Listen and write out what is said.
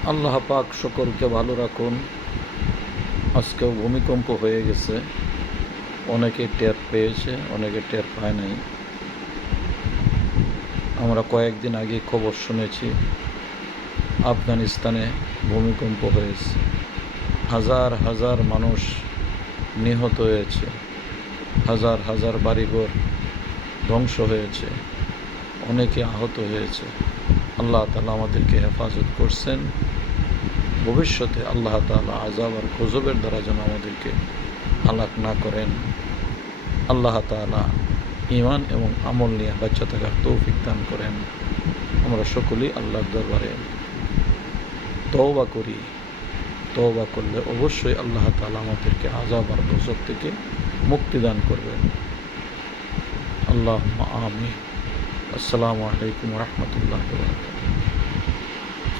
আল্লাহ পাক সকলকে ভালো রাখুন। আজকেও ভূমিকম্প হয়ে গেছে, অনেকে টের পেয়েছে, অনেকে টের পায় নাই। আমরা কয়েকদিন আগে খবর শুনেছি আফগানিস্তানে ভূমিকম্প হয়েছে, হাজার হাজার মানুষ নিহত হয়েছে, হাজার হাজার বাড়িঘর ধ্বংস হয়েছে, অনেকে আহত হয়েছে। আল্লাহ তাআলা আমাদেরকে হেফাজত করছেন। ভবিষ্যতে আল্লাহ তাআলা আযাব আর গজবের দ্বারা যেন আমাদেরকে হালাক না করেন। আল্লাহ তাআলা ঈমান এবং আমল নিয়ে বাঁচা থাকার তৌফিক দান করেন। আমরা সকলেই আল্লাহর দরবারে তওবা করি। তওবা করলে অবশ্যই আল্লাহ তাআলা আমাদেরকে আযাব আর গজব থেকে মুক্তি দান করবেন। আল্লাহুম্মা আমিন। আসসালামু আলাইকুম ওয়া রাহমাতুল্লাহি ওয়া বারাকাতুহু।